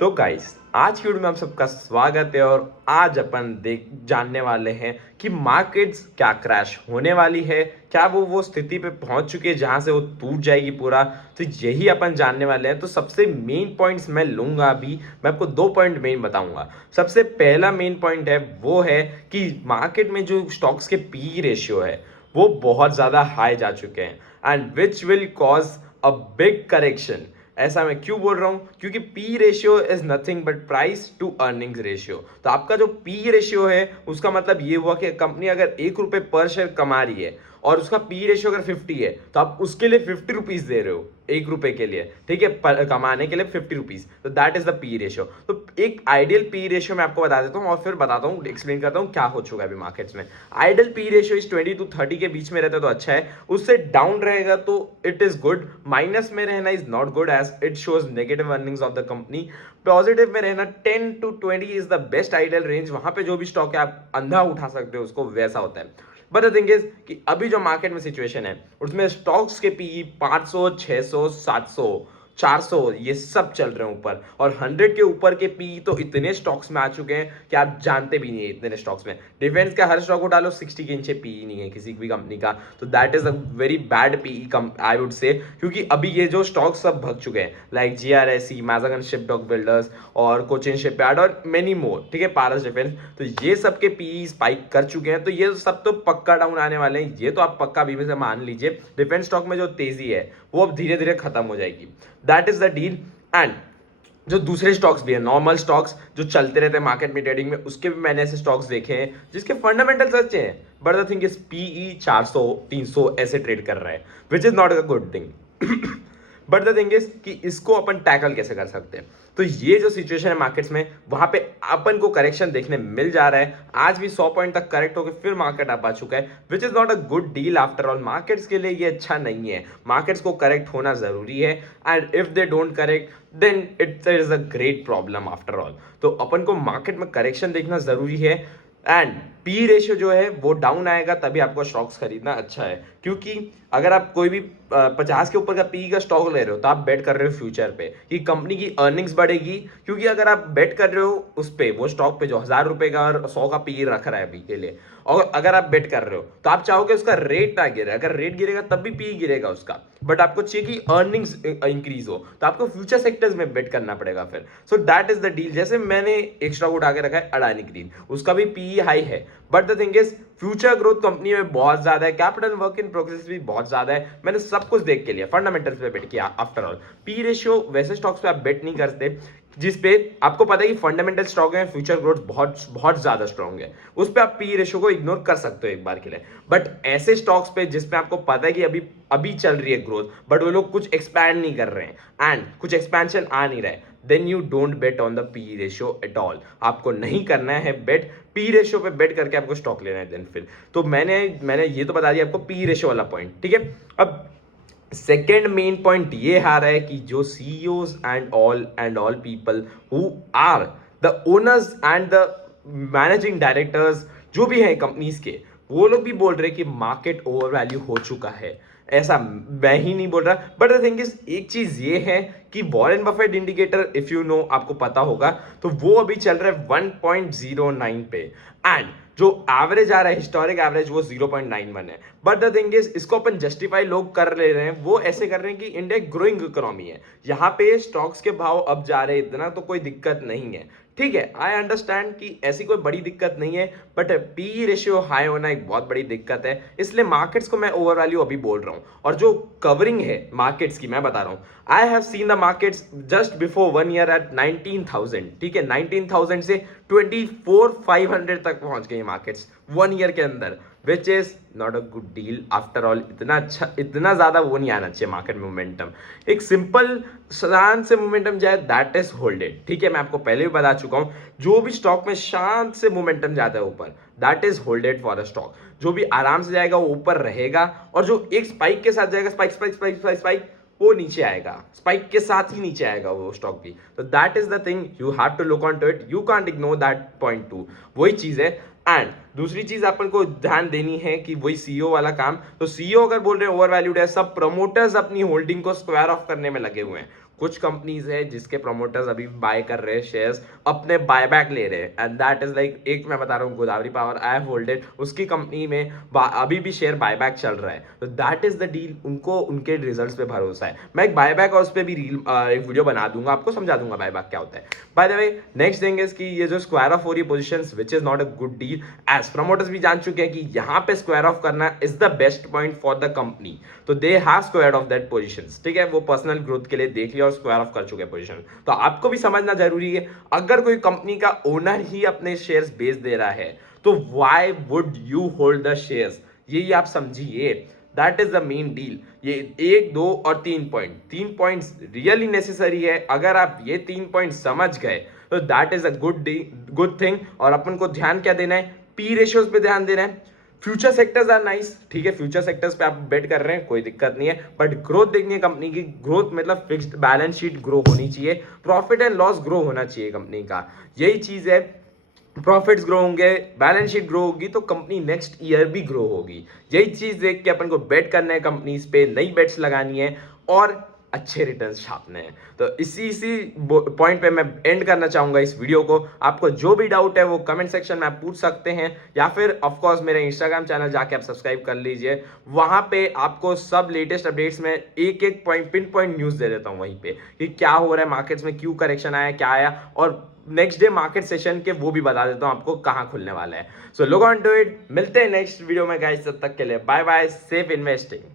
तो गाइस आज की वीडियो में आप सबका स्वागत है और आज अपन देख जानने वाले हैं कि मार्केट्स क्या क्रैश होने वाली है, क्या वो स्थिति पे पहुंच चुकी है जहां से वो टूट जाएगी पूरा। तो यही अपन जानने वाले हैं। तो सबसे मेन पॉइंट्स मैं लूंगा। अभी मैं आपको दो पॉइंट मेन बताऊंगा। सबसे पहला मेन पॉइंट है वो है कि मार्केट में जो स्टॉक्स के पी रेशियो है वो बहुत ज़्यादा हाई जा चुके हैं and which will cause a big correction. ऐसा मैं क्यों बोल रहा हूं? क्योंकि P ratio is nothing but price to earnings ratio. तो आपका जो पी रेशियो है उसका मतलब ये हुआ कि कंपनी अगर 1 रुपए पर शेयर कमा रही है और उसका पी रेशियो अगर 50 है तो आप उसके लिए 50 रुपीज दे रहे हो 1 रुपए के लिए, ठीक है, कमाने के लिए 50 रुपीज। तो that is the P ratio. तो एक आइडियल पी रेशियो मैं आपको बता देता हूँ और फिर बताता हूँ, एक्सप्लेन करता हूँ क्या हो चुका है अभी मार्केट्स में। आइडियल पी रेशियो इस 20 to 30 के बीच में रहता है तो अच्छा है, उससे डाउन रहेगा तो इट इज गुड। माइनस में रहना is not good as it shows negative earnings of the company. Positive में रहना 10 to 20 is the best ideal range. वहां पे जो भी स्टॉक है आप अंधा उठा सकते हो उसको, वैसा होता है। बट द थिंग इज कि अभी जो मार्केट में सिचुएशन है उसमें स्टॉक्स के पी 500, 600, 700, 400 ये सब चल रहे हैं ऊपर, और 100 के ऊपर के पी तो इतने स्टॉक्स में आ चुके हैं कि आप जानते भी नहीं है। इतने स्टॉक्स में डिफेंस का हर स्टॉक उठा लो 60 के नीचे पी नहीं है किसी भी कंपनी का। तो that is a very bad P I would say, क्योंकि अभी ये जो स्टॉक्स सब भग चुके हैं लाइक जीआरएससी, मैजागन शिपडॉक बिल्डर्स और कोचिन शिपयार्ड और मेनी मोर, ठीक है, पारस डिफेंस, तो ये सब के पी स्पाइक कर चुके हैं। तो ये सब तो पक्का डाउन आने वाले हैं, ये तो आप पक्का अभी में से मान लीजिए। डिफेंस स्टॉक में जो तेजी है वो अब धीरे धीरे खत्म हो जाएगी। That is the deal. And जो दूसरे स्टॉक्स भी है, नॉर्मल स्टॉक्स जो चलते रहते हैं मार्केट में ट्रेडिंग में, उसके भी मैंने ऐसे स्टॉक्स देखे हैं जिसके फंडामेंटल्स अच्छे हैं but the thing is PE 400 300 ऐसे ट्रेड कर रहा है, which is not a good thing. But the thing is कि इसको अपन टैकल कैसे कर सकते हैं। तो ये जो सिचुएशन है मार्केट्स में वहां पे अपन को करेक्शन देखने मिल जा रहा है। आज भी 100 पॉइंट तक करेक्ट होकर फिर मार्केट अप आ चुका है, which is not a good deal after all. Markets के लिए ये अच्छा नहीं है। मार्केट्स को करेक्ट होना जरूरी है and if they don't correct then it is a great problem after all. तो अपन को मार्केट में करेक्शन देखना जरूरी है एंड पी रेशियो जो है वो डाउन आएगा तभी आपको स्टॉक्स खरीदना अच्छा है। क्योंकि अगर आप कोई भी 50 के ऊपर का पी का स्टॉक ले रहे हो तो आप बेट कर रहे हो फ्यूचर पे कि कंपनी की अर्निंग्स बढ़ेगी। क्योंकि अगर आप बेट कर रहे हो उस पे, वो स्टॉक पे जो 1000 रुपए का और 100 का पी रख रहा है अभी के लिए, और अगर आप बेट कर रहे हो तो आप चाहोगे उसका रेट ना गिरे। अगर रेट गिरेगा तब भी पी गिरेगा उसका, बट आपको चाहिए कि अर्निंग्स इंक्रीज हो, तो आपको फ्यूचर सेक्टर्स में बेट करना पड़ेगा फिर। So that is the deal. जैसे मैंने एक स्टॉक उठा के रखा है अडानी ग्रीन, उसका भी पी हाई है but the thing is future growth company में बहुत ज्यादा है, कैपिटल वर्क इन प्रोग्रेस भी बहुत ज्यादा है। मैंने सब कुछ देख के लिया, फंडामेंटल्स पे बेट किया। आफ्टर ऑल पी रेशियो वैसे स्टॉक्स पे आप बेट नहीं करते जिस पे आपको पता है कि फंडामेंटल स्ट्रॉन्ग है, फ्यूचर ग्रोथ बहुत बहुत ज्यादा स्ट्रॉन्ग है, उस पे आप पी रेशियो को इग्नोर कर सकते हो एक बार के लिए। बट ऐसे स्टॉक्स पे जिसपे आपको पता है कि अभी अभी चल रही है ग्रोथ बट वो लोग कुछ एक्सपैंड नहीं कर रहे हैं एंड कुछ एक्सपेंशन आ नहीं रहा है, then you don't bet on the P ratio at all. आपको नहीं करना है बेट, पी रेशियो पे बेट करके आपको स्टॉक लेना है। देन फिर तो मैंने ये तो बता दिया आपको पी रेशियो वाला पॉइंट, ठीक है। अब सेकेंड मेन पॉइंट ये आ रहा है कि जो CEOs and all people who are the owners and the managing directors जो भी हैं कंपनीज के, वो लोग भी बोल रहे हैं कि मार्केट ओवर वैल्यू हो चुका है। ऐसा मैं ही नहीं बोल रहा, बट द थिंग इज एक चीज ये है कि Warren Buffett indicator if you know, आपको पता होगा, तो वो अभी चल रहा है 1.09 पे एंड जो एवरेज आ रहा है हिस्टोरिक एवरेज वो 0.91 है। बट द थिंग इज इसको अपन जस्टिफाई लोग कर ले रहे हैं, वो ऐसे कर रहे हैं कि इंडिया ग्रोइंग इकोनॉमी है, यहाँ पे स्टॉक्स के भाव अब जा रहे हैं इतना तो कोई दिक्कत नहीं है। ठीक है, आई अंडरस्टैंड कि ऐसी कोई बड़ी दिक्कत नहीं है, बट पी रेशियो हाई होना एक बहुत बड़ी दिक्कत है। इसलिए मार्केट्स को मैं ओवर वैल्यू अभी बोल रहा हूं, और जो कवरिंग है मार्केट्स की मैं बता रहा हूं, I have seen the markets just before 1 year at 19,000, ठीक है, 19,000 से 24,500 तक पहुंच गई मार्केट्स 1 ईयर के अंदर, विच is not a good deal after all. इतना अच्छा, इतना ज्यादा वो नहीं आना चाहिए मार्केट में मोमेंटम। एक सिंपल शांत से मोमेंटम जाए, दैट इज होल्डेड, ठीक है। मैं आपको पहले भी बता चुका हूं, जो भी स्टॉक में शांत से मोमेंटम जाता है ऊपर, that is holded for a stock. जो भी आराम से जाएगा वो ऊपर रहेगा, और जो एक स्पाइक के साथ जाएगा, spike spike spike spike spike, वो नीचे आएगा, स्पाइक के साथ ही नीचे आएगा वो स्टॉक भी। तो that is the thing, you have to look on to it, you can't ignore that point too, वही चीज है। एंड दूसरी चीज अपन को ध्यान देनी है कि वही सीईओ वाला काम, तो सीईओ अगर बोल रहे हैं ओवर वैल्यूड है, सब प्रमोटर्स अपनी होल्डिंग को स्क्वायर ऑफ करने में लगे हुए हैं। कुछ कंपनीज है जिसके प्रमोटर्स अभी बाय कर रहे हैं शेयर्स, अपने बायबैक ले रहे हैं, एंड दैट इज लाइक, एक मैं बता रहा हूँ Godavari power, I have holded, उसकी कंपनी में अभी भी शेयर बायबैक चल रहा है, तो दैट इज द डील। उनको उनके रिजल्ट्स पे भरोसा है। मैं एक बायबैक और उस पर भी एक वीडियो बना दूंगा, आपको समझा दूंगा बायबैक क्या होता है। By the way, next thing is कि ये जो स्क्वायर ऑफ हो रही positions, which is not a good deal, as promoters भी जान चुके हैं कि यहाँ पे स्क्वायर ऑफ करना is the best point for the company, तो they have square off that positions, ठीक है, वो पर्सनल ग्रोथ के लिए देख लिया और स्क्वायर ऑफ कर चुके हैं पोजीशन। तो आपको भी समझना जरूरी है, अगर कोई कंपनी का ओनर ही अपने शेयर्स बेच दे रहा है तो why would you hold the shares, यही आप समझिए। That is the main deal. ये 1, 2 और 3 पॉइंट, 3 पॉइंट्स रियली नेसेसरी है। अगर आप ये 3 पॉइंट समझ गए तो that is a good thing. और अपन को ध्यान क्या देना है, पी रेशियोज पे ध्यान देना है। फ्यूचर सेक्टर्स आर नाइस, ठीक है, फ्यूचर सेक्टर्स पे आप बेट कर रहे हैं, कोई दिक्कत नहीं है, बट ग्रोथ देखनी है कंपनी की। ग्रोथ मतलब फिक्स्ड बैलेंस शीट ग्रो होनी चाहिए, प्रॉफिट एंड लॉस ग्रो होना चाहिए कंपनी का, यही चीज है। प्रॉफिट्स ग्रो होंगे, बैलेंस शीट ग्रो होगी, तो कंपनी नेक्स्ट ईयर भी ग्रो होगी। यही चीज देख के अपन को बेट करना है कंपनीज पे, नई बेट्स लगानी है और अच्छे रिटर्न्स छापने हैं। तो इसी पॉइंट पे मैं एंड करना चाहूंगा इस वीडियो को। आपको जो भी डाउट है वो कमेंट सेक्शन में आप पूछ सकते हैं, या फिर ऑफ कोर्स मेरे इंस्टाग्राम चैनल जाके आप सब्सक्राइब कर लीजिए। वहां पे आपको सब लेटेस्ट अपडेट्स में एक एक पॉइंट, पिन पॉइंट न्यूज दे देता हूं वहीं पे, कि क्या हो रहा है मार्केट्स में, क्यों करेक्शन आया, क्या आया, और नेक्स्ट डे मार्केट सेशन के वो भी बता देता हूं आपको कहां खुलने वाला है। So look on to it, मिलते हैं नेक्स्ट वीडियो में गाइस, तब तक के लिए बाय बाय, सेफ इन्वेस्टिंग।